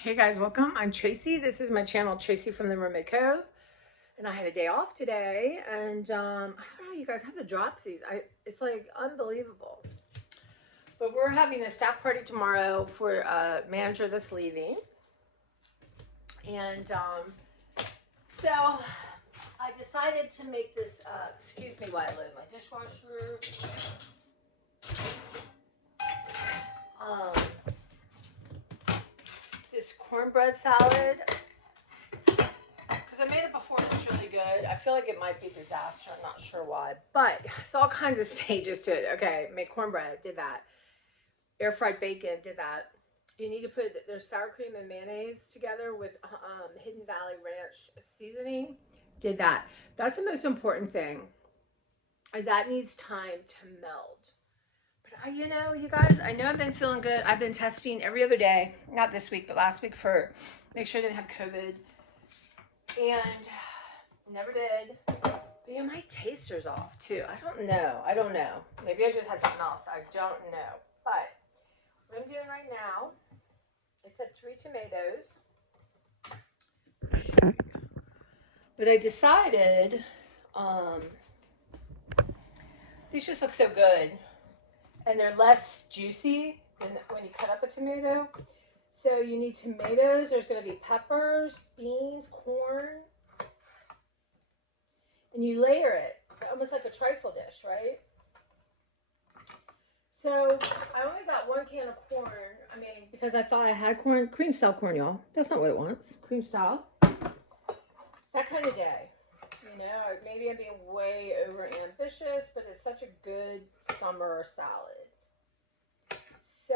Hey guys, welcome. I'm Tracy. This is my channel, Tracy from the Mermaid Cove. And I had a day off today, and I don't know, you guys have the dropsies. It's like unbelievable. But we're having a staff party tomorrow for a manager that's leaving. And so I decided to make this, excuse me while I load my dishwasher. This cornbread salad. I made it before, it's really good. I feel like it might be a disaster. I'm not sure why. But it's all kinds of stages to it. Okay, make cornbread, did that. Air fried bacon, did that. You need to put there's sour cream and mayonnaise together with Hidden Valley Ranch seasoning. Did that. That's the most important thing. Is that needs time to meld. But you know, you guys, I know I've been feeling good. I've been testing every other day. Not this week, but last week for make sure I didn't have COVID. And never did. But yeah, my taster's off too. I don't know. Maybe I just had something else. I don't know. But what I'm doing right now, it said 3 tomatoes. But I decided, these just look so good. And they're less juicy than when you cut up a tomato. So you need tomatoes, there's going to be peppers, beans, corn, and you layer it, almost like a trifle dish, right? So I only got 1 can of corn, because I thought I had corn, cream style corn, y'all. That's not what it wants, cream style. That kind of day, you know, maybe I'm being way over ambitious, but it's such a good summer salad. So...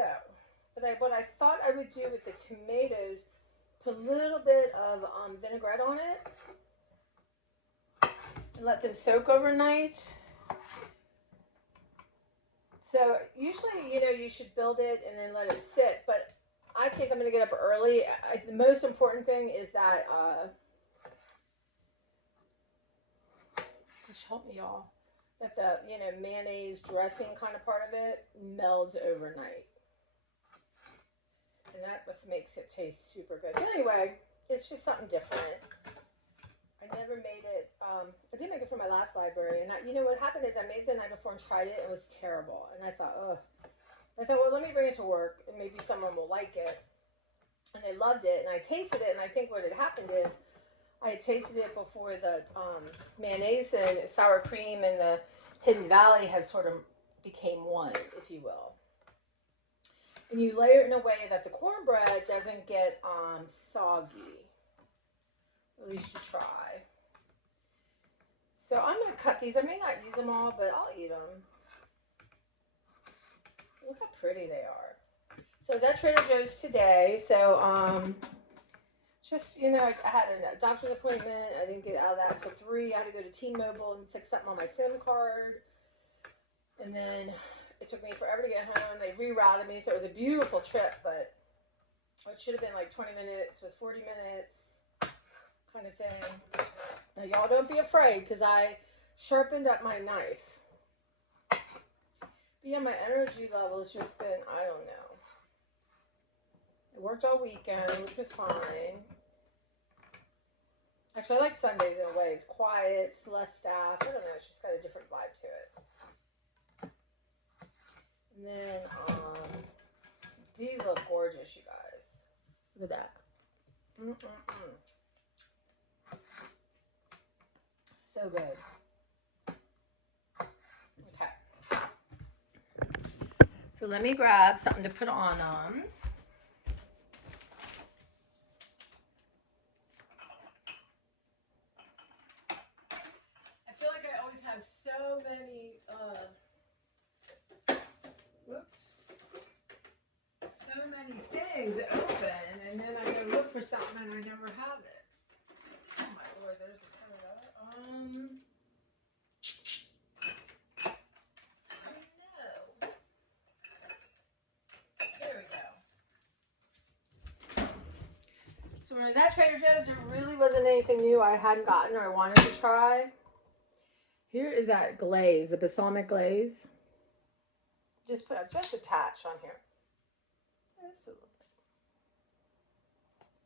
But what I thought I would do with the tomatoes, put a little bit of vinaigrette on it and let them soak overnight. So usually, you know, you should build it and then let it sit. But I think I'm going to get up early. The most important thing is that, gosh, help me y'all, that the, you know, mayonnaise dressing kind of part of it melds overnight. And that's what makes it taste super good. But anyway, it's just something different. I never made it. I did make it for my last library. And you know what happened is I made it the night before and tried it. It was terrible. And I thought, ugh. I thought, well, let me bring it to work and maybe someone will like it. And they loved it. And I tasted it. And I think what had happened is I had tasted it before the mayonnaise and sour cream and the Hidden Valley had sort of became one, if you will. And you layer it in a way that the cornbread doesn't get soggy. At least you try. So I'm going to cut these. I may not use them all, but I'll eat them. Look how pretty they are. So I was at Trader Joe's today. So just, you know, I had a doctor's appointment. I didn't get out of that until 3. I had to go to T-Mobile and fix something on my SIM card. And then... it took me forever to get home. They rerouted me, so it was a beautiful trip, but it should have been like 20 minutes with 40 minutes kind of thing. Now, y'all don't be afraid, because I sharpened up my knife. But yeah, my energy level has just been, I don't know. I worked all weekend, which was fine. Actually, I like Sundays in a way. It's quiet, it's less staff. I don't know, it's just got a different vibe to it. And then, these look gorgeous, you guys. Look at that. So good. Okay. So let me grab something to put on them. I feel like I always have so many, so many things open, and then I go look for something and I never have it. Oh my lord, there's a photo. I don't know. There we go. So when I was at Trader Joe's, there really wasn't anything new I hadn't gotten or I wanted to try. Here is that glaze, the balsamic glaze. Just put just a touch on here. Just a little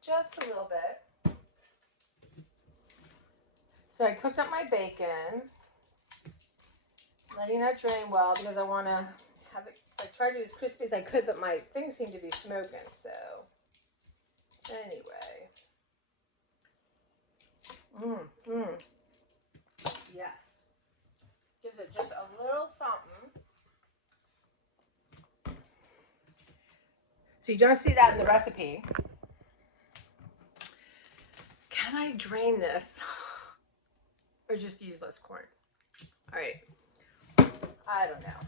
just a little bit. So I cooked up my bacon, letting that drain well because I want to have it, I tried to do as crispy as I could, but my things seem to be smoking, so anyway. Yes. Gives it just a little something. So you don't see that in the recipe. Can I drain this? Or just use less corn? All right. I don't know.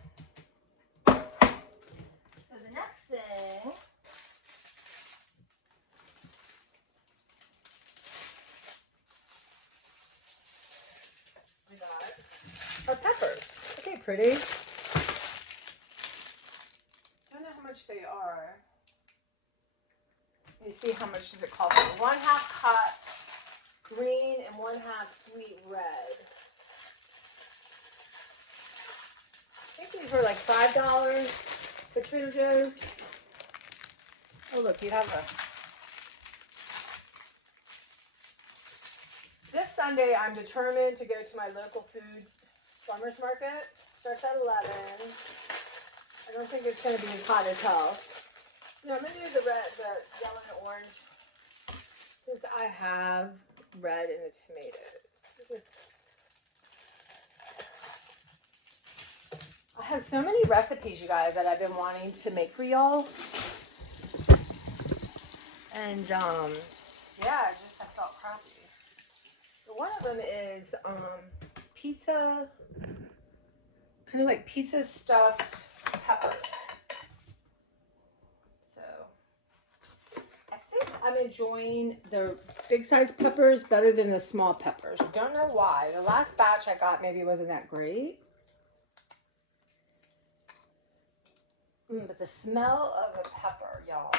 So the next thing, we got our peppers. Okay, pretty. Don't know how much they are. You see how much does it cost? 1/2 cup green and 1/2 sweet red. I think these were like $5 for Trader Joe's. Oh look, you have This Sunday I'm determined to go to my local food farmers market. Starts at 11. I don't think it's going to be as hot as hell. No, I'm going to do the red, the yellow and orange, since I have red in the tomatoes. I have so many recipes, you guys, that I've been wanting to make for y'all. And, yeah, I felt crappy. But one of them is, pizza, kind of like pizza stuffed peppers. I'm enjoying the big size peppers better than the small peppers. I don't know why. The last batch I got maybe wasn't that great. But the smell of a pepper, y'all.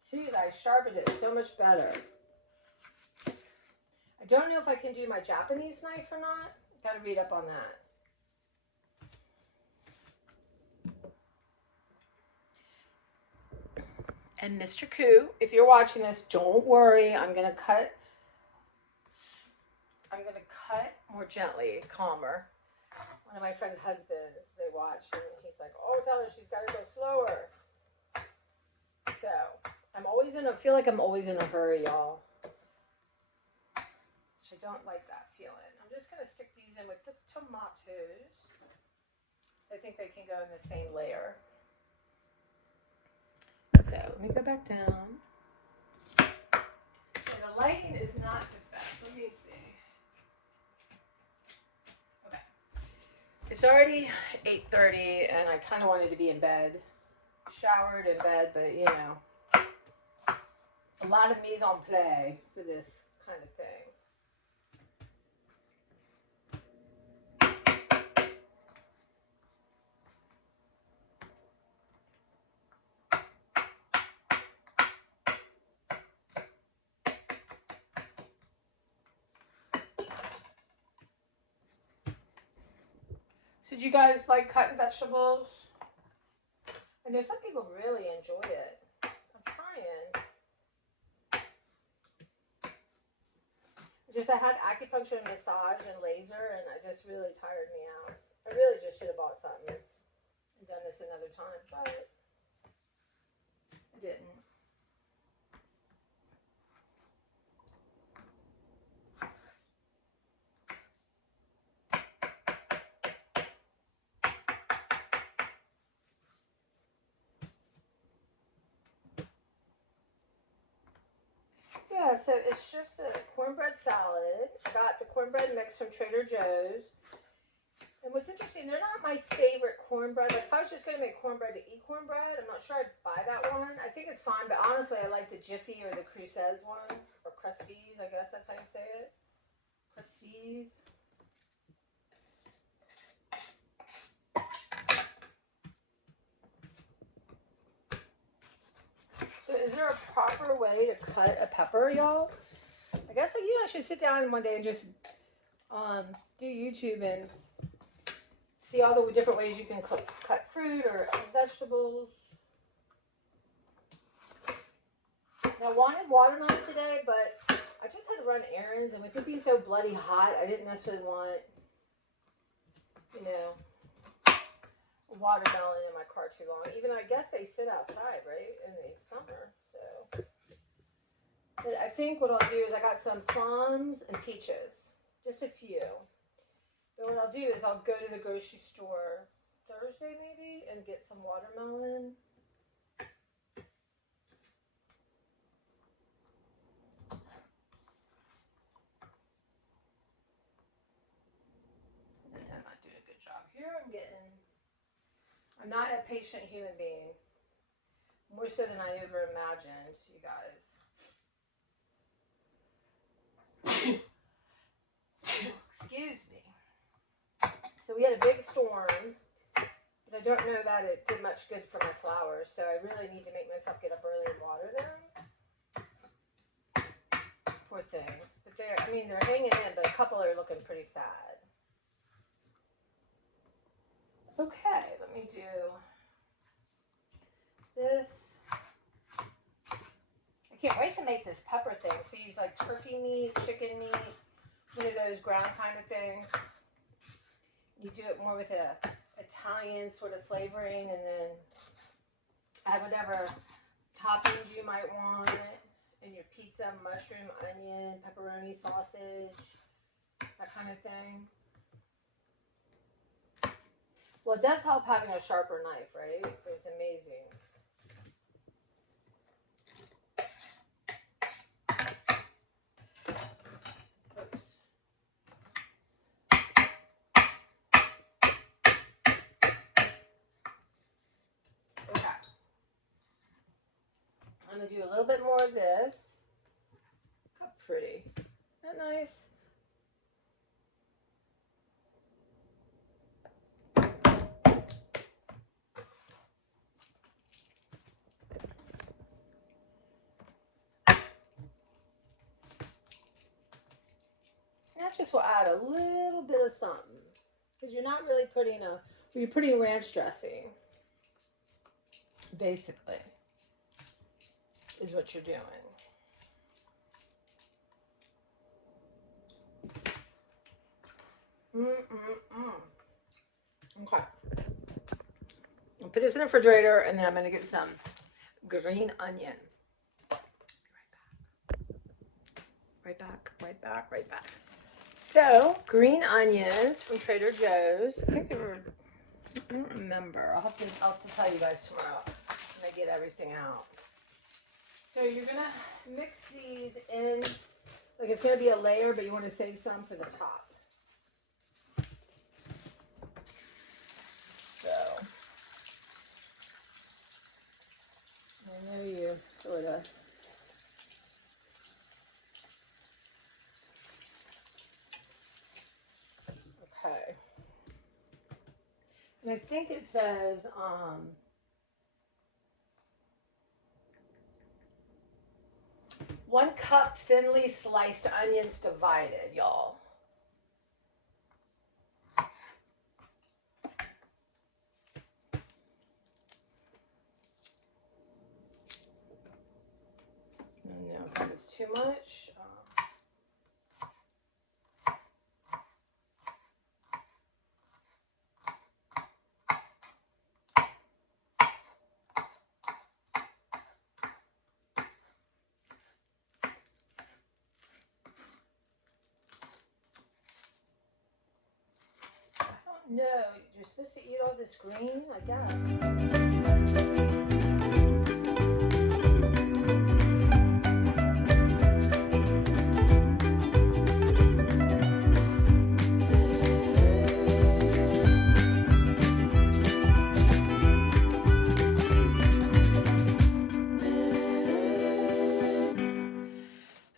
See, I sharpened it so much better. I don't know if I can do my Japanese knife or not. Got to read up on that. And Mr. Koo, if you're watching this, don't worry. I'm gonna cut more gently, calmer. One of my friend's husbands, they watch, and he's like, "Oh, tell her she's got to go slower." So feel like I'm always in a hurry, y'all. So I don't like that feeling. I'm just gonna stick these in with the tomatoes. I think they can go in the same layer. So let me go back down. So the lighting is not the best. Let me see. Okay. It's already 8:30 and I kind of wanted to be in bed. Showered in bed, but you know, a lot of mise en place for this kind of thing. So do you guys like cutting vegetables? I know some people really enjoy it. I'm trying. I had acupuncture and massage and laser, and it just really tired me out. I really just should have bought something and done this another time, but I didn't. Yeah, so it's just a cornbread salad. I got the cornbread mix from Trader Joe's. And what's interesting, they're not my favorite cornbread. Like if I was just going to make cornbread to eat cornbread, I'm not sure I'd buy that one. I think it's fine, but honestly, I like the Jiffy or the Cruces one. Or Cruces, I guess that's how you say it. Cruces. So is there a proper way to cut a pepper, y'all? I guess I should sit down one day and just do YouTube and see all the different ways you can cut fruit or vegetables. And I wanted watermelon today, but I just had to run errands, and with it being so bloody hot, I didn't necessarily want, you know, a watermelon in my car too long. Even I guess they sit outside, right, in the summer. So, but I think what I'll do is I got some plums and peaches, just a few. But what I'll do is I'll go to the grocery store Thursday maybe and get some watermelon. I'm not doing a good job here. I'm not a patient human being. More so than I ever imagined, you guys. Excuse me. So we had a big storm, but I don't know that it did much good for my flowers. So I really need to make myself get up early and water them. Poor things. But they're hanging in, but a couple are looking pretty sad. Okay, let me do this. I can't wait to make this pepper thing. So you use like turkey meat, chicken meat, one of those ground kind of things. You do it more with a Italian sort of flavoring, and then add whatever toppings you might want in your pizza, mushroom, onion, pepperoni, sausage, that kind of thing. Well, it does help having a sharper knife, right? It's amazing. Oops. Okay. I'm going to do a little bit more of this. How pretty. Isn't that nice? That just will add a little bit of something, because you're not really you're putting ranch dressing, basically, is what you're doing. Okay. I'll put this in the refrigerator, and then I'm going to get some green onion. Right back. So, green onions from Trader Joe's. I think they were, I don't remember. I'll have to tell you guys tomorrow when I get everything out. So you're going to mix these in, like it's going to be a layer, but you want to save some for the top. So, I know you sort of. Okay. And I think it says, 1 cup thinly sliced onions divided, y'all. No, if it's too much. No, you're supposed to eat all this green, I guess.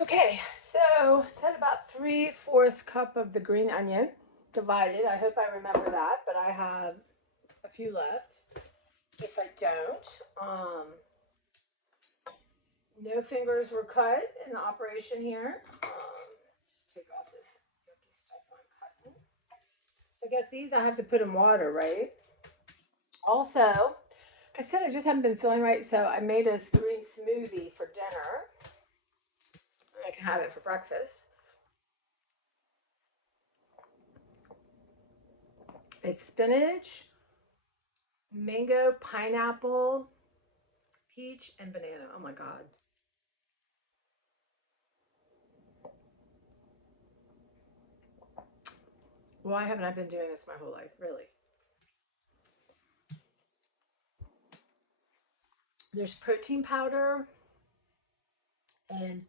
Okay, so it's at about 3/4 cup of the green onion divided. I hope I remember that, but I have a few left. If I don't, no fingers were cut in the operation here. Just take off this yucky stuff I'm cutting. So I guess these I have to put in water, right? Also, I said I just haven't been feeling right, so I made a green smoothie for dinner. I can have it for breakfast. It's spinach, mango, pineapple, peach, and banana. Oh my God. Why haven't I been doing this my whole life, really? There's protein powder and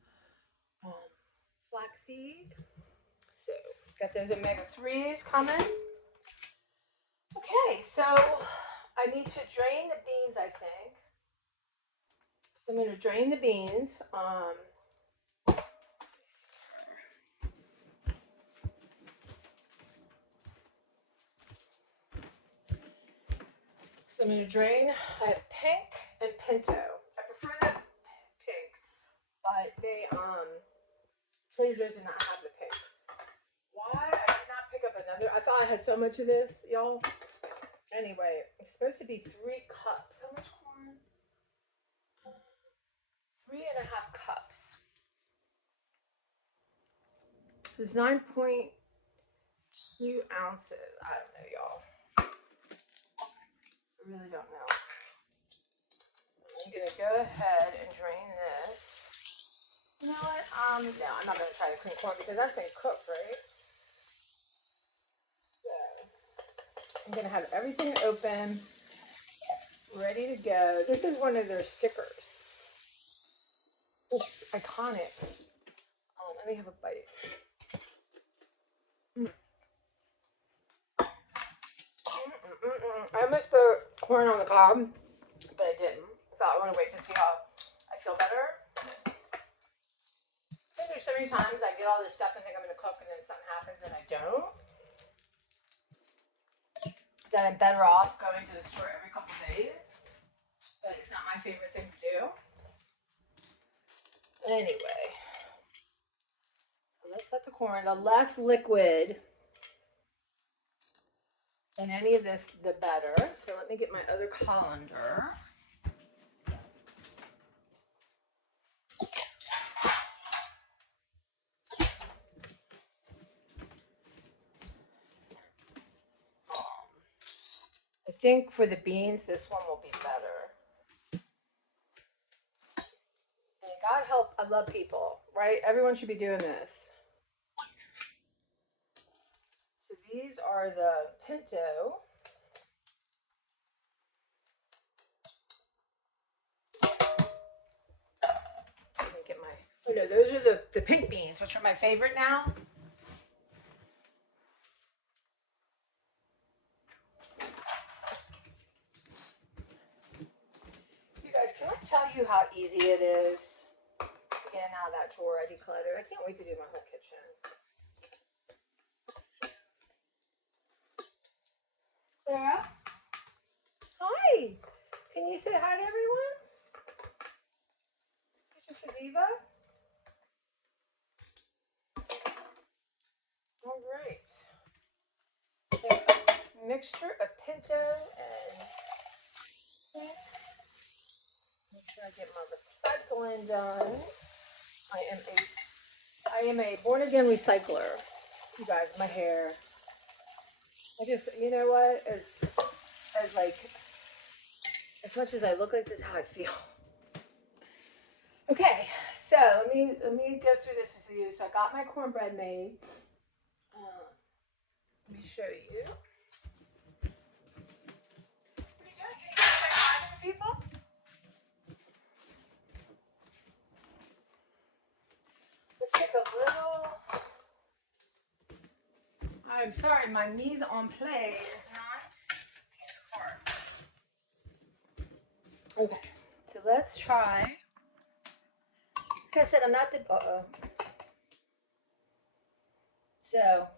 um, flaxseed. So, got those omega-3s coming. Okay, so I need to drain the beans, I think. So I'm going to drain the beans. So I'm going to drain. I have pink and pinto. I prefer the pink, but they Trader Joe's did not have the pink. Why I did not pick up another? I thought I had so much of this, y'all. Anyway, it's supposed to be 3 cups. How much corn? 3.5 cups. This is 9.2 ounces. I don't know, y'all. I really don't know. I'm gonna go ahead and drain this. You know what? No, I'm not gonna try to clean corn because that's been cooked, right? So I'm gonna have everything open, ready to go. This is one of their stickers. It's iconic. Let me have a bite. I almost put corn on the cob, but I didn't. So I want to wait to see how I feel better. Because there's so many times I get all this stuff and think I'm going to cook and then something happens and I don't. That I'm better off going to the store every couple days. But it's not my favorite thing to do. Anyway. So let's let the corn, the less liquid in any of this, the better. So let me get my other colander. I think for the beans, this one will be better. And God help, I love people, right? Everyone should be doing this. So these are the pinto. Let me get my, oh no, those are the pink beans, which are my favorite now. You guys, can I tell you how easy it is to get out of that drawer I decluttered? I can't wait to do my whole kitchen. Sarah? Hi. Can you say hi to everyone? You're just a diva? All right. So, a mixture of pinto and make sure I get my recycling done. I am a born again recycler. You guys, my hair. I just, you know what? As like, as much as I look like this, how I feel. Okay, so let me go through this with you. So I got my cornbread made. Let me show you. What are you doing? Can you say hi to the people? Let's take a little. I'm sorry, my mise en place is not hard. Okay, so let's try. Like I said, I'm not the. So.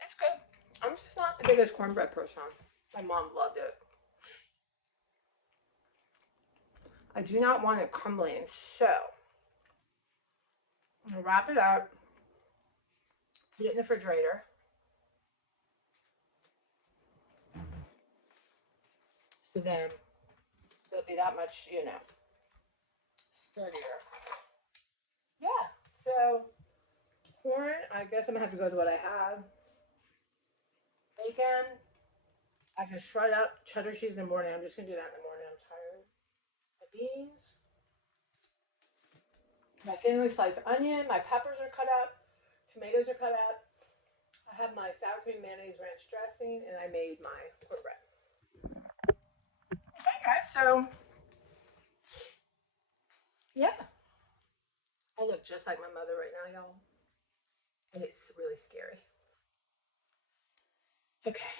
It's good. I'm just not the biggest cornbread person. My mom loved it. I do not want it crumbling, so I'm gonna wrap it up, put it in the refrigerator. So then it'll be that much, you know, sturdier. Yeah, so corn, I guess I'm gonna have to go with what I have. Bacon, I can shred up cheddar cheese in the morning. I'm just gonna do that in the morning. I'm tired. The beans, my thinly sliced onion, my peppers are cut up, tomatoes are cut up. I have my sour cream mayonnaise ranch dressing, and I made my cornbread. Okay, guys, so yeah, I look just like my mother right now, y'all, and it's really scary. Okay,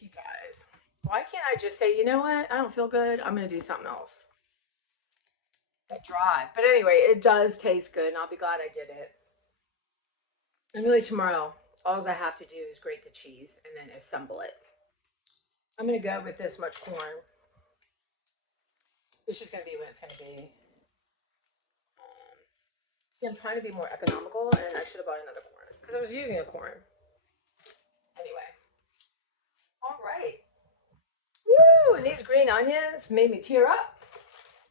you guys, why can't I just say, you know what? I don't feel good. I'm gonna do something else. That dry, but anyway, it does taste good, and I'll be glad I did it. And really, tomorrow, all I have to do is grate the cheese and then assemble it. I'm gonna go with this much corn. It's just gonna be what it's gonna be. See, I'm trying to be more economical, and I should have bought another corn because I was using a corn. Anyway, all right. Woo! And these green onions made me tear up.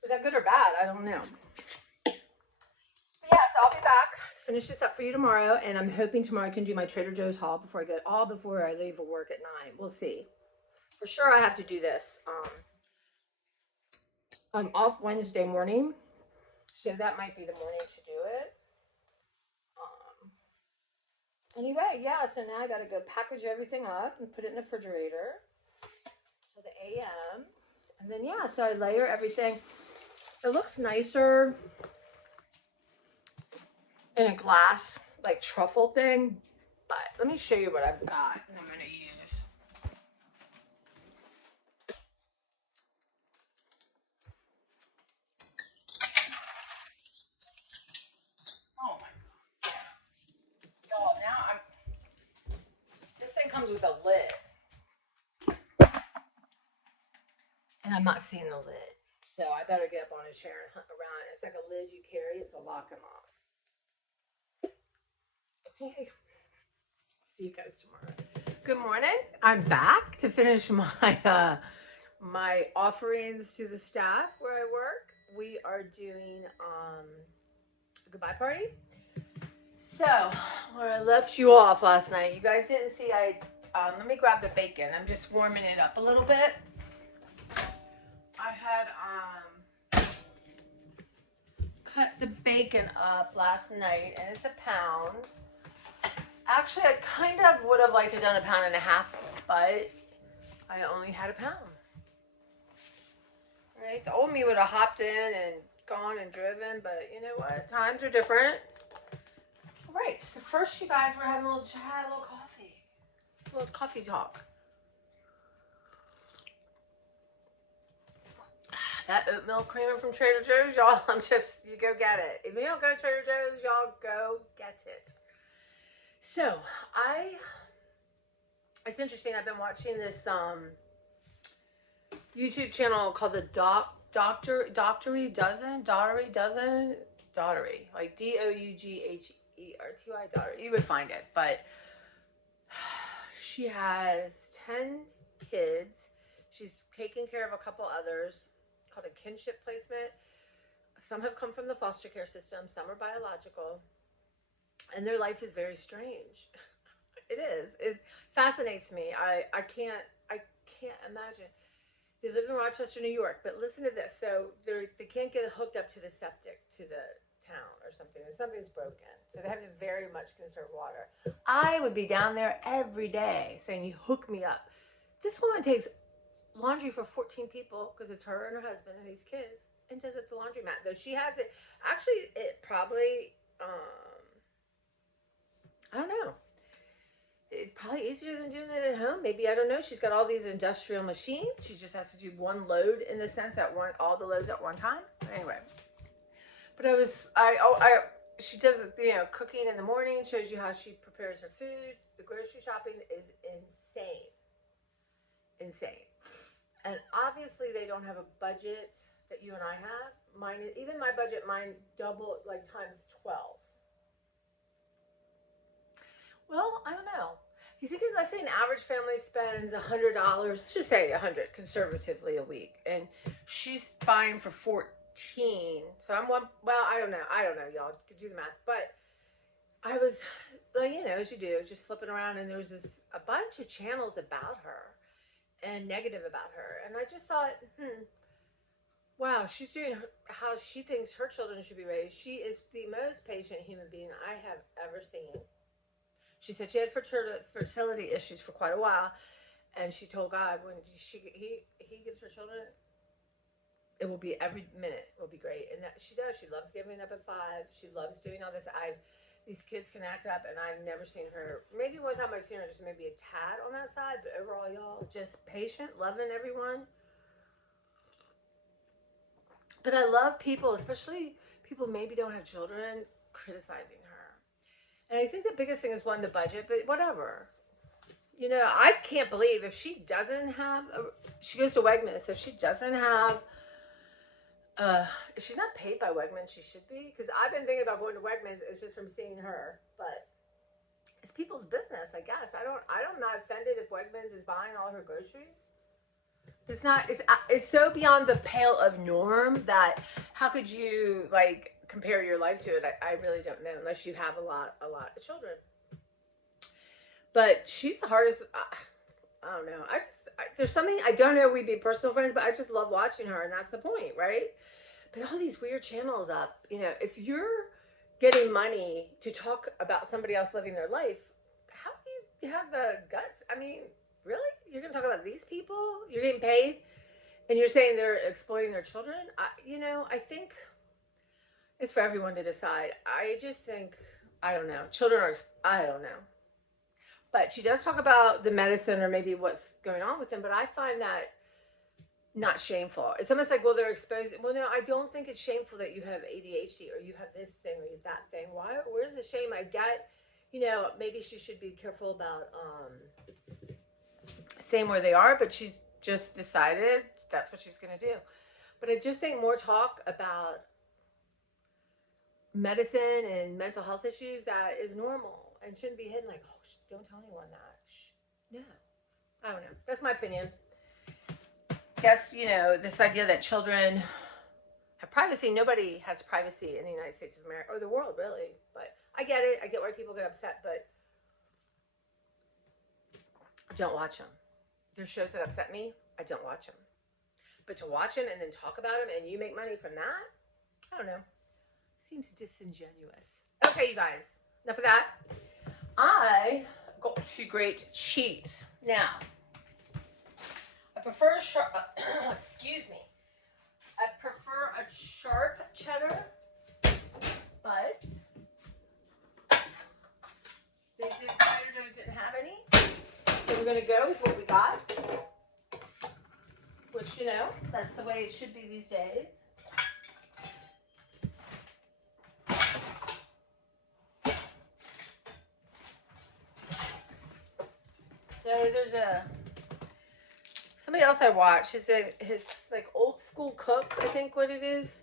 Was that good or bad? I don't know. But yeah, so I'll be back to finish this up for you tomorrow, and I'm hoping tomorrow I can do my Trader Joe's haul before I leave for work at 9. We'll see. For sure, I have to do this. I'm off Wednesday morning, so that might be the morning to do it. Anyway, yeah, so now I gotta go package everything up and put it in the refrigerator till the AM. And then, yeah, so I layer everything. It looks nicer in a glass, like truffle thing. But let me show you what I've got and I'm gonna use. Oh my God. Y'all, this thing comes with a lid. And I'm not seeing the lid. So I better get up on a chair and hunt around. It's like a lid you carry, it's a lock and lock. Okay. See you guys tomorrow. Good morning. I'm back to finish my my offerings to the staff where I work. We are doing a goodbye party. So where I left you off last night, you guys didn't see. Let me grab the bacon. I'm just warming it up a little bit. I had cut the bacon up last night, and it's a pound. Actually, I kind of would have liked to have done 1.5 pounds, but I only had a pound. Right? The old me would have hopped in and gone and driven, but you know what? Times are different. All right, so first, you guys, we're having a little chat, a little coffee talk. That oat milk creamer from Trader Joe's, y'all, you go get it. If you don't go to Trader Joe's, y'all go get it. So, it's interesting, I've been watching this YouTube channel called the Daughtery Dozen, like DOUGHERTY, Daughtery. You would find it, but she has 10 kids. She's taking care of a couple others, called a kinship placement. Some have come from the foster care system, some are biological, and their life is very strange. It is. It fascinates me. I can't imagine. They live in Rochester, New York, but listen to this. So they can't get hooked up to the septic to the town or something, and something's broken. So they have to very much conserve water. I would be down there every day saying, "You hook me up." This woman takes laundry for 14 people because it's her and her husband and these kids, and does it at the laundromat. Though she has it. Actually, it probably I don't know. It's probably easier than doing it at home. Maybe, I don't know. She's got all these industrial machines. She just has to do one load in the sense that all the loads at one time. Anyway, but she does, cooking in the morning, shows you how she prepares her food. The grocery shopping is insane. And obviously they don't have a budget that you and I have. Mine, even my budget, double, like times 12. Well, I don't know. You think, let's say an average family spends $100, let's just say 100 conservatively a week, and she's buying for 14. So I'm one. Well, I don't know, y'all could do the math, but I was like, as you do, just flipping around, and there was a bunch of channels about her and negative about her, and I just thought, wow, she's doing how she thinks her children should be raised. She is the most patient human being I have ever seen. She said she had fertility issues for quite a while, and she told God when he gives her children, it will be every minute will be great, and that she does. She loves giving up at 5. She loves doing all this. These kids can act up, and I've never seen her. Maybe one time I've seen her just maybe a tad on that side, but overall, y'all, just patient, loving everyone. But I love people, especially people maybe don't have children, criticizing her. And I think the biggest thing is, one, the budget, but whatever. I can't believe if she doesn't have, she goes to Wegmans, if she doesn't have, if she's not paid by Wegmans, she should be. Because I've been thinking about going to Wegmans, it's just from seeing her. But it's people's business, I guess. I'm not offended if Wegmans is buying all her groceries. It's not, it's so beyond the pale of norm that how could you compare your life to it? I really don't know, unless you have a lot of children. But she's the hardest. I don't know. There's something, I don't know, we'd be personal friends, but I just love watching her, and that's the point, right? But all these weird channels up, if you're getting money to talk about somebody else living their life, how do you have the guts? I mean, really? You're going to talk about these people? You're getting paid, and you're saying they're exploiting their children? I think it's for everyone to decide. I just think, I don't know. Children are, I don't know. But she does talk about the medicine or maybe what's going on with them, but I find that not shameful. It's almost like, well, they're exposed. Well, no, I don't think it's shameful that you have ADHD or you have this thing or you have that thing. Where's the shame? I get, maybe she should be careful about saying where they are, but she's just decided that's what she's going to do. But I just think more talk about medicine and mental health issues that is normal and shouldn't be hidden. Like, oh, don't tell anyone that. Shh. No, I don't know. That's my opinion. I guess, this idea that children have privacy. Nobody has privacy in the United States of America or the world, really. But I get it. I get why people get upset, but don't watch them. There's shows that upset me. I don't watch them. But to watch them and then talk about them and you make money from that, I don't know. Seems disingenuous. Okay, you guys. Enough of that. I got 2 great cheese. Now, I prefer excuse me. I prefer a sharp cheddar, but Trader Joe's didn't have any. So we're going to go with what we got, which, that's the way it should be these days. So there's somebody else I watch. His old school cook, I think what it is.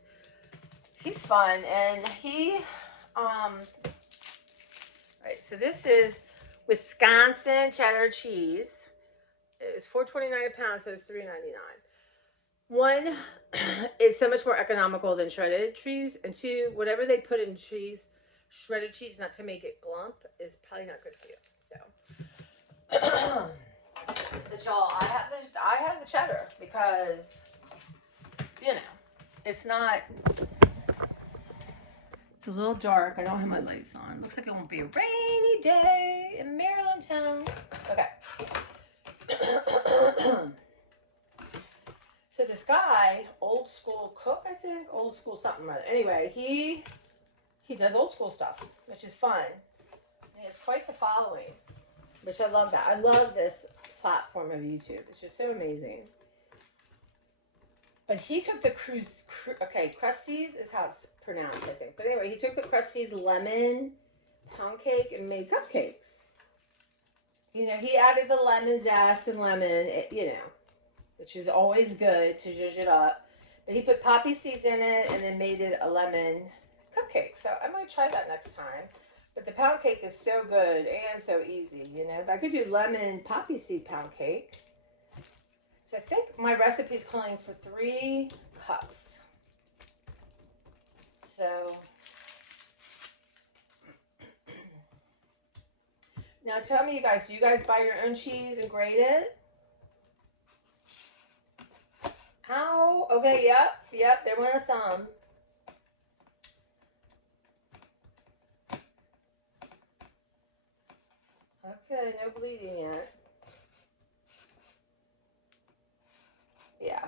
He's fun, and he right. So this is Wisconsin cheddar cheese. It's $4.29 a pound, so it's $3.99. One, it's so much more economical than shredded cheese, and 2, whatever they put in cheese, shredded cheese, not to make it glump, is probably not good for you. So. But y'all, I have the cheddar because it's not. It's a little dark. I don't have my lights on. Looks like it won't be a rainy day in Maryland town. Okay. So this guy, old school cook, I think, old school something or other. Anyway, he does old school stuff, which is fun. He has quite the following. Which I love that. I love this platform of YouTube. It's just so amazing. But he took the Krusteaz is how it's pronounced, I think. But anyway, he took the Krusteaz lemon pound cake and made cupcakes. He added the lemon zest and lemon, which is always good to zhuzh it up. But he put poppy seeds in it and then made it a lemon cupcake. So I might try that next time. But the pound cake is so good and so easy, you know. If I could do lemon poppy seed pound cake. So I think my recipe is calling for 3 cups. So now tell me, you guys, do you guys buy your own cheese and grate it? Ow. Okay, yep, there went a thumb. Okay, no bleeding yet. Yeah.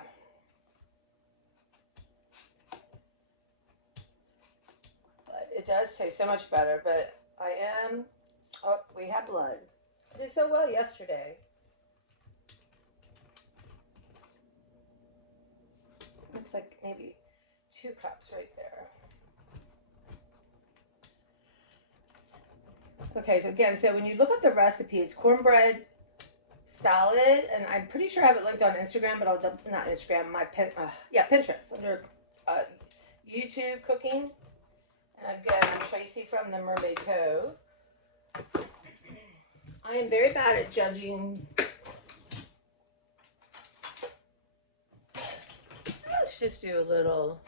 But it does taste so much better, but oh, we have blood. I did so well yesterday. Looks like maybe 2 cups right there. Okay, so again, so when you look up the recipe, it's cornbread salad, and I'm pretty sure I have it linked on Instagram, but not Instagram, Pinterest, under YouTube cooking. And again, I'm Tracy from the Mermaid Cove. I am very bad at judging. Let's just do a little.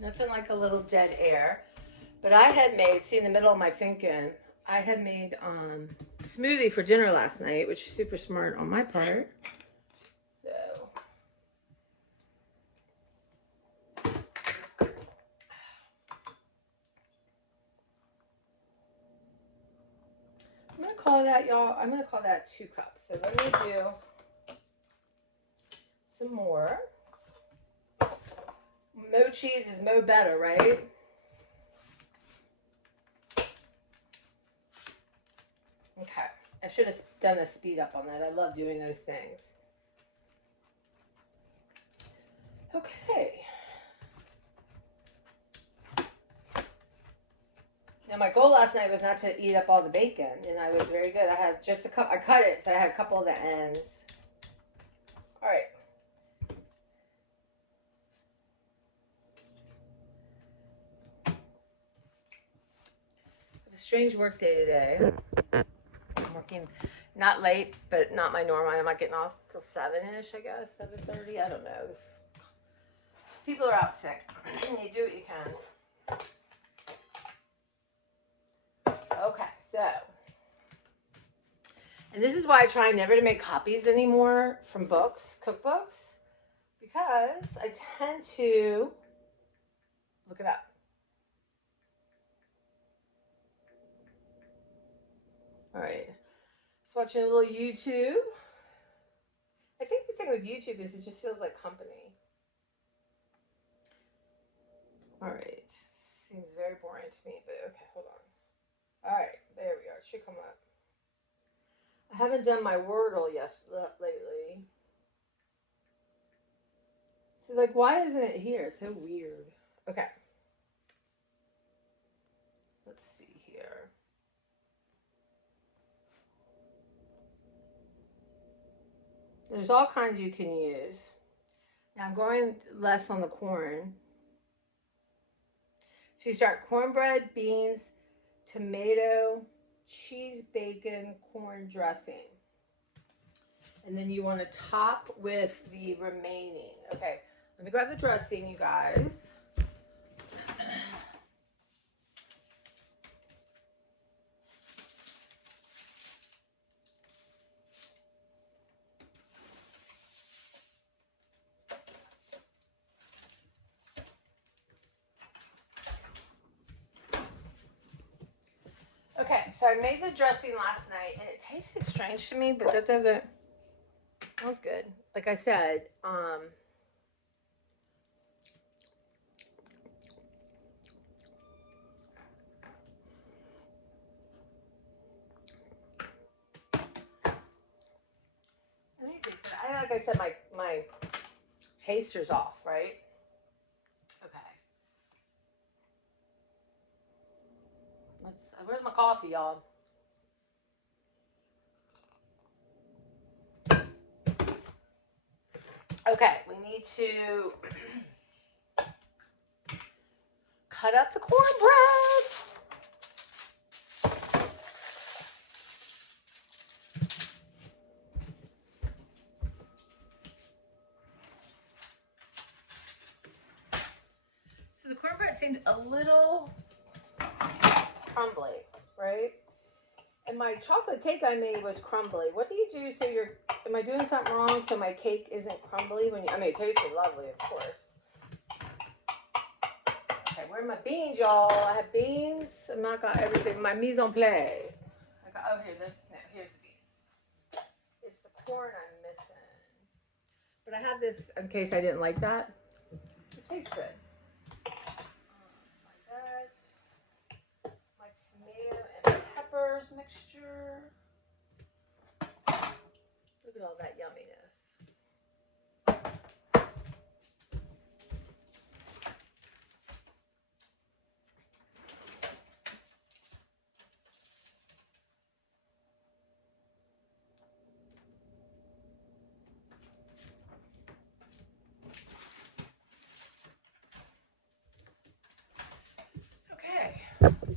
Nothing like a little dead air. But I had made, see in the middle of my thinking, I had made smoothie for dinner last night, which is super smart on my part. So. I'm going to call that, y'all, I'm going to call that 2 cups. So let me do some more. Mo cheese is mo better, right? Okay. I should have done a speed up on that. I love doing those things. Okay. Now my goal last night was not to eat up all the bacon, and I was very good. I had just a cup. I cut it, so I had a couple of the ends. All right. A strange work day today. I'm working not late, but not my normal. I'm not getting off till 7-ish, I guess, 7:30. I don't know. People are out sick. You do what you can. Okay, so. And this is why I try never to make copies anymore from books, cookbooks, because I tend to look it up. All right. Just watching a little YouTube. I think the thing with YouTube is it just feels like company. All right. Seems very boring to me, but okay, hold on. All right, there we are. It should come up. I haven't done my Wordle lately. So, like, why isn't it here? It's so weird. Okay. Let's see here. There's all kinds you can use. Now I'm going less on the corn. So you start cornbread, beans, tomato, cheese, bacon, corn dressing. And then you want to top with the remaining. Okay, let me grab the dressing, you guys. Okay, so I made the dressing last night, and it tasted strange to me, but that doesn't. Smells good. Like I said, like I said, my taster's off, right? Okay. Where's my coffee, y'all? Okay, we need to cut up the cornbread. So the cornbread seemed a little crumbly, right? And my chocolate cake I made was crumbly. What do you do so am I doing something wrong so my cake isn't crumbly I mean, it tasted lovely, of course. Okay, where are my beans, y'all? I have beans. I've not got everything. My mise en place. Here's the beans. It's the corn I'm missing. But I have this in case I didn't like that. It tastes good. Like that. My tomato and peppers mixture. Look at all that yumminess.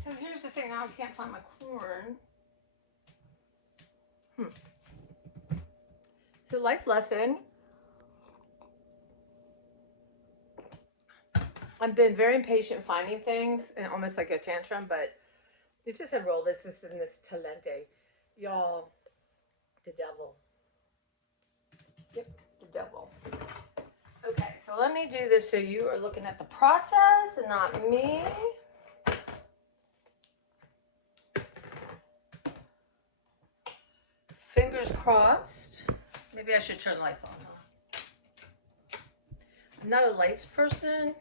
So here's the thing, now I can't find my corn. So life lesson. I've been very impatient finding things and almost like a tantrum, but it just said roll this in this talente. Y'all, the devil. Yep, the devil. Okay, so let me do this so you are looking at the process and not me. Fingers crossed. Maybe I should turn lights on, huh? I'm not a lights person.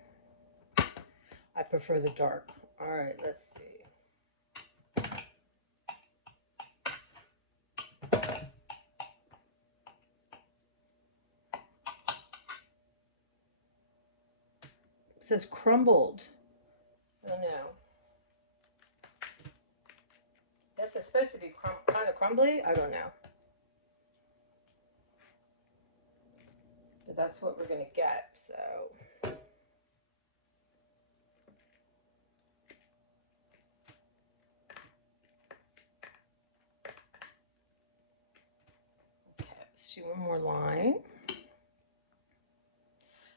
I prefer the dark. All right, let's see. It says crumbled. I don't know. Guess it's supposed to be kind of crumbly. I don't know. But that's what we're going to get, so. Okay, let's do one more line.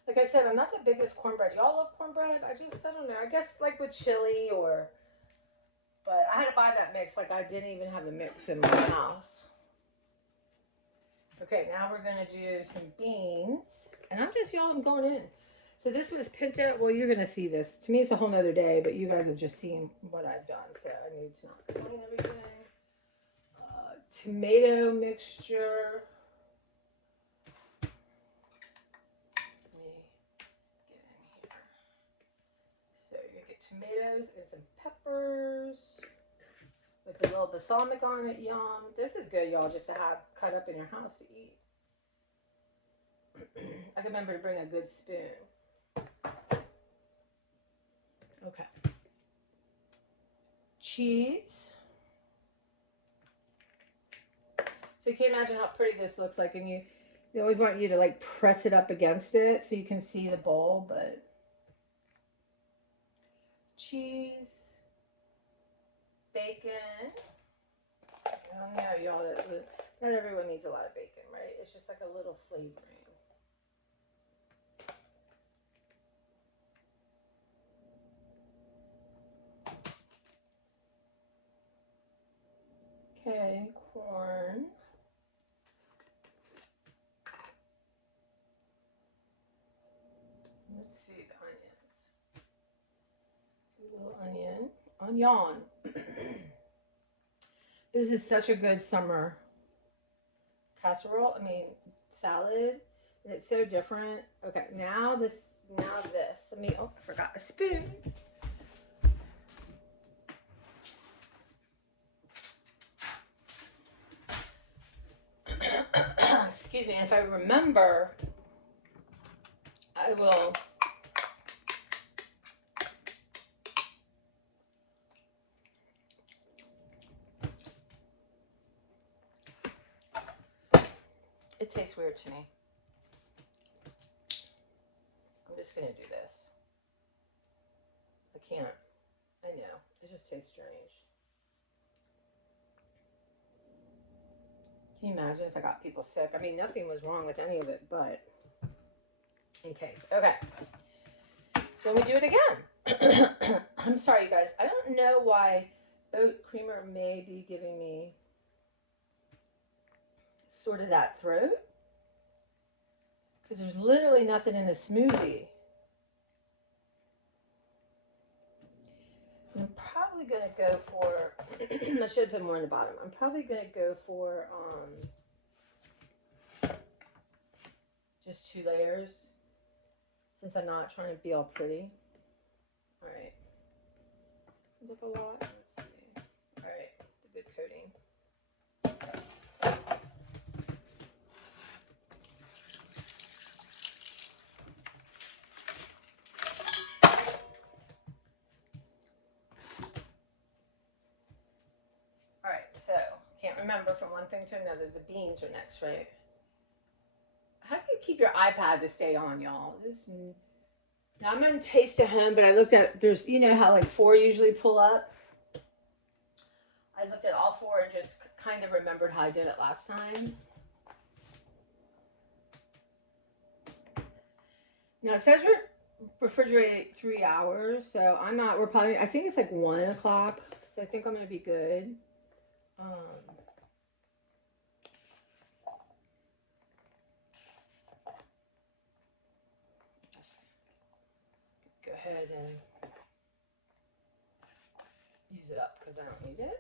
Like I said, I'm not the biggest cornbread. Y'all love cornbread? I don't know. I guess like with chili but I had to buy that mix. Like I didn't even have a mix in my house. Okay, now we're going to do some beans. And I'm going in. So this was pinto. Well, you're going to see this. To me, it's a whole nother day, but you guys have just seen what I've done. So I need to not clean everything. Tomato mixture. Tomatoes and some peppers with a little balsamic on it. Yum. This is good, y'all, just to have cut up in your house to eat. I can remember to bring a good spoon. Okay. Cheese. So you can imagine how pretty this looks like, and they always want you to like press it up against it so you can see the bowl, but cheese, bacon. I don't know, y'all, not everyone needs a lot of bacon, right? It's just like a little flavoring. Okay, corn. Let's see the onions. A little onion. Onion. This is such a good summer casserole. I mean, salad. And it's so different. Okay, now this. Let me, I forgot a spoon. Excuse me, if I remember, I will It tastes weird to me. I'm just going to do this. I can't. I know. It just tastes strange. Can you imagine if I got people sick? I mean, nothing was wrong with any of it, but in case. Okay. So we do it again. I'm sorry, you guys. I don't know why oat creamer may be giving me sort of that throat. Because there's literally nothing in the smoothie. I'm probably going to go for, I should have put more in the bottom. I'm probably going to go for just 2 layers since I'm not trying to be all pretty. All right. Comes up a lot. Let's see. All right. The good coating. All right. So, can't remember from one thing to another. The beans are next, right? How do you keep your iPad to stay on, y'all? Now I'm on Taste at Home, but I looked at, there's, you know how like 4 usually pull up? I looked at all 4 and just kind of remembered how I did it last time. Now it says refrigerate 3 hours, so I'm not, we're probably, I think it's like 1 o'clock, so I think I'm going to be good. Go ahead and use it up because I don't need it.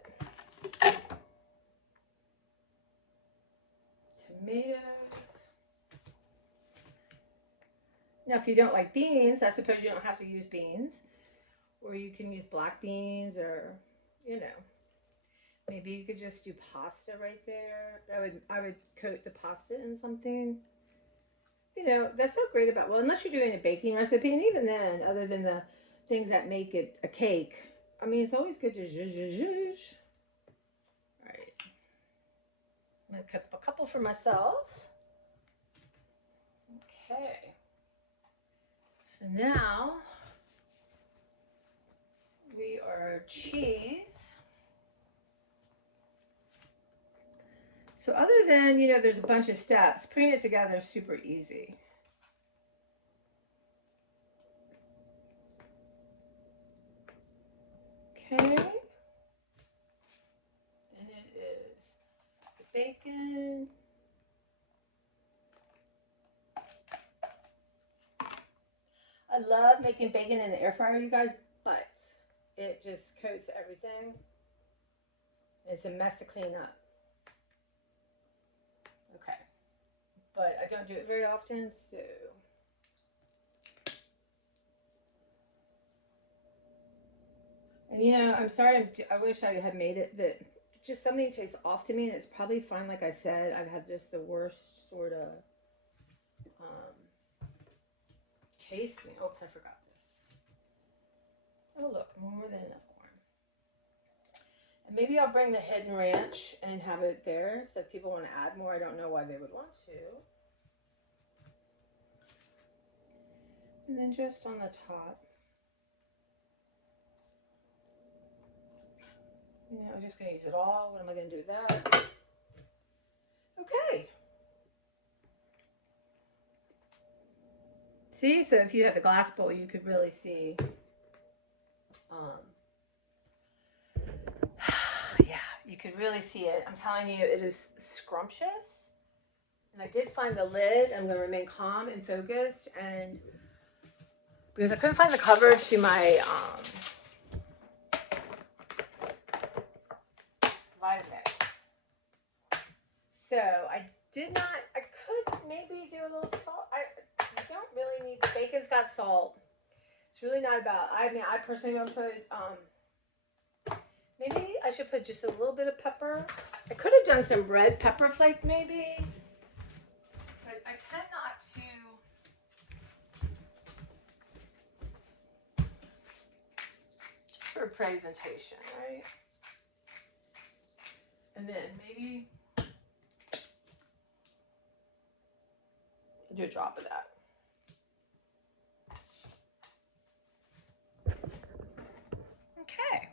Tomatoes. Now, if you don't like beans, I suppose you don't have to use beans. Or you can use black beans or, you know, maybe you could just do pasta right there. I would coat the pasta in something. You know, that's so great about, well, unless you're doing a baking recipe, and even then, other than the things that make it a cake, I mean, it's always good to zhuzh. All right. I'm going to cut up a couple for myself. Okay. So now we are cheese. So other than, you know, there's a bunch of steps, putting it together is super easy. Okay. And it is the bacon. I love making bacon in the air fryer, you guys, but it just coats everything. It's a mess to clean up. Okay. But I don't do it very often, so. And you know, I'm sorry, I wish I had made it that just something tastes off to me, and it's probably fine. Like I said, I've had just the worst sort of tasting. Oops, I forgot this. Oh, look, more than enough corn. And maybe I'll bring the hidden ranch and have it there. So if people want to add more, I don't know why they would want to. And then just on the top. You know, I'm just going to use it all. What am I going to do with that? Okay. See, so if you had the glass bowl, you could really see. Yeah, you could really see it. I'm telling you, it is scrumptious. And I did find the lid. I'm going to remain calm and focused. And because I couldn't find the cover to my Vitamix. So I did not, I could maybe do a little salt. I don't really need, the bacon's got salt. It's really not about, I mean, I personally don't put, maybe I should put just a little bit of pepper. I could have done some red pepper flake maybe, but I tend not to, for presentation, right? And then maybe Do a drop of that. Okay.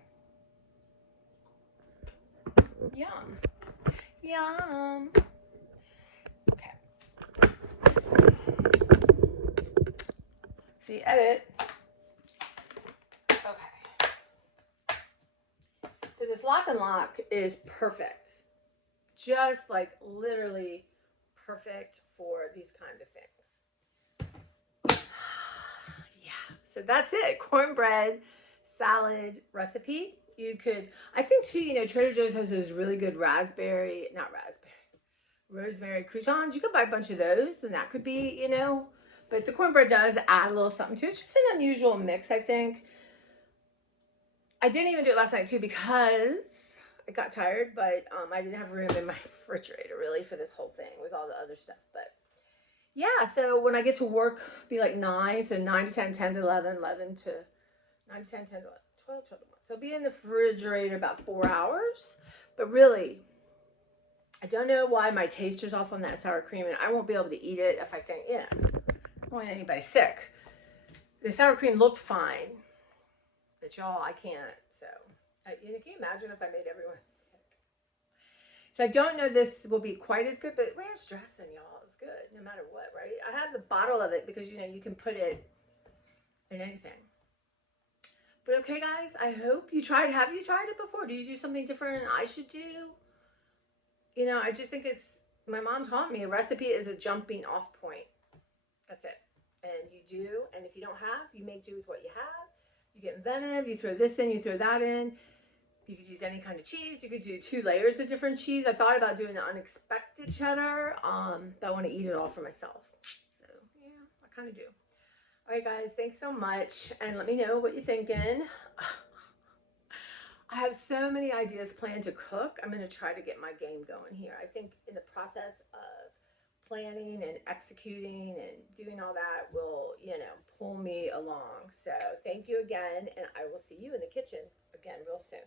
Yum. Yum. Okay. See, edit. Okay. So this lock and lock is perfect. Just like literally perfect for these kind of things. Yeah. So that's it. Cornbread salad recipe. You could, I think too, you know, Trader Joe's has those really good rosemary croutons. You could buy a bunch of those, and that could be, you know, but the cornbread does add a little something to it. It's just an unusual mix, I think. I didn't even do it last night too because I got tired, but I didn't have room in my refrigerator really for this whole thing with all the other stuff. But yeah, so when I get to work, be like 9, so 9 to 10, 10 to 11, 11 to 9 to 10, 10 to 11, 12, 12 to 1. So I'll be in the refrigerator about 4 hours. But really, I don't know why my taster's off on that sour cream, and I won't be able to eat it if I think, yeah, I don't want anybody sick. The sour cream looked fine, but y'all, I can't. So, can you imagine if I made everyone sick? So I don't know this will be quite as good, but ranch dressing, y'all, is good no matter what, right? I have the bottle of it because, you know, you can put it in anything. But okay, guys, I hope you tried. Have you tried it before? Do you do something different I should do? You know, I just think it's, my mom taught me a recipe is a jumping off point. That's it. And you do, and if you don't have, you make do with what you have. You get inventive, you throw this in, you throw that in. You could use any kind of cheese. You could do 2 layers of different cheese. I thought about doing the unexpected cheddar, but I want to eat it all for myself. So, yeah, I kind of do. All right, guys, thanks so much. And let me know what you're thinking. I have so many ideas planned to cook. I'm going to try to get my game going here. I think in the process of planning and executing and doing all that will, you know, pull me along. So thank you again, and I will see you in the kitchen again real soon.